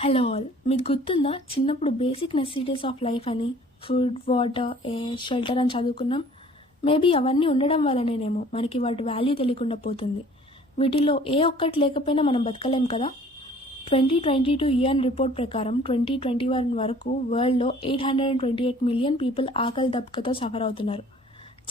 Hello all, మీకు గుర్తుందా చిన్నప్పుడు బేసిక్ నెసెసిటీస్ ఆఫ్ లైఫ్ అని ఫుడ్, వాటర్, ఎయిర్, షెల్టర్ అని చదువుకున్నాం. మేబీ అవన్నీ ఉండడం వల్లనేనేమో మనకి వాటి వాల్యూ తెలియకుండా పోతుంది. వీటిలో ఏ ఒక్కటి లేకపోయినా మనం బతకలేం కదా. 2022 యుఎన్ రిపోర్ట్ ప్రకారం 2021 వరకు వరల్డ్లో 828 మిలియన్ పీపుల్ ఆకలి దప్పికతో సఫర్ అవుతున్నారు.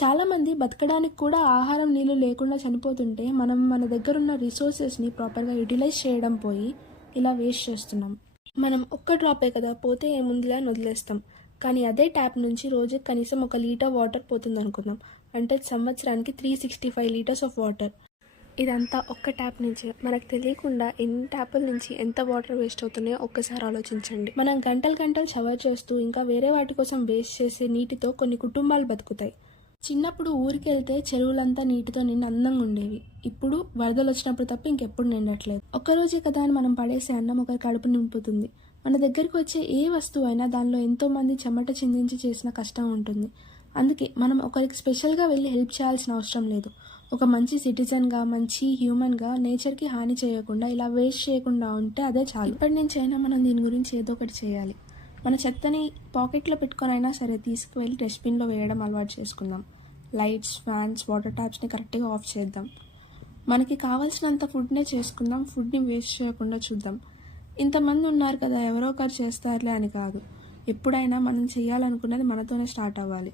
చాలామంది బతకడానికి కూడా ఆహారం, నీళ్ళు లేకుండా చనిపోతుంటే మనం మన దగ్గర ఉన్న రిసోర్సెస్ని ప్రాపర్గా యూటిలైజ్ చేయడం పోయి ఇలా వేస్ట్ చేస్తున్నాం. మనం ఒక్క డ్రాపే కదా పోతే ఏముందిలే అని వదిలేస్తాం. కానీ అదే ట్యాప్ నుంచి రోజుకి కనీసం 1 లీటర్ వాటర్ పోతుంది అనుకుందాం. అంటే సంవత్సరానికి 365 లీటర్స్ ఆఫ్ వాటర్. ఇదంతా ఒక్క ట్యాప్ నుంచే. మనకు తెలియకుండా ఎన్ని ట్యాపుల నుంచి ఎంత వాటర్ వేస్ట్ అవుతున్నాయో ఒక్కసారి ఆలోచించండి. మనం గంటలు గంటలు షవర్ చేస్తూ ఇంకా వేరే వాటి కోసం వేస్ట్ చేసే నీటితో కొన్ని కుటుంబాలు బతుకుతాయి. చిన్నప్పుడు ఊరికి వెళ్తే చెరువులంతా నీటితో నిండి అందంగా ఉండేవి. ఇప్పుడు వరదలు వచ్చినప్పుడు తప్ప ఇంకెప్పుడు నిండట్లేదు. ఒక్కరోజే కదా అని మనం పడేసే అన్నం ఒకరి కడుపు నింపుతుంది. మన దగ్గరికి వచ్చే ఏ వస్తువు అయినా దానిలో ఎంతోమంది చెమట చిందించి చేసిన కష్టం ఉంటుంది. అందుకే మనం ఒకరికి స్పెషల్గా వెళ్ళి హెల్ప్ చేయాల్సిన అవసరం లేదు. ఒక మంచి సిటిజన్గా, మంచి హ్యూమన్గా నేచర్కి హాని చేయకుండా ఇలా వేస్ట్ చేయకుండా ఉంటే అదే చాలు. ఇప్పటి నుంచి అయినా మనం దీని గురించి ఏదో ఒకటి చేయాలి. మన చెత్తని పాకెట్లో పెట్టుకొని అయినా సరే తీసుకువెళ్ళి డస్ట్బిన్లో వేయడం అలవాటు చేసుకుందాం. లైట్స్, ఫ్యాన్స్, వాటర్ ట్యాప్స్ని కరెక్ట్గా ఆఫ్ చేద్దాం. మనకి కావాల్సినంత ఫుడ్నే చేసుకుందాం. ఫుడ్ని వేస్ట్ చేయకుండా చూద్దాం. ఇంతమంది ఉన్నారు కదా ఎవరో ఒకరు చేస్తారులే అని కాదు. ఎప్పుడైనా మనం చేయాలనుకున్నది మనతోనే స్టార్ట్ అవ్వాలి.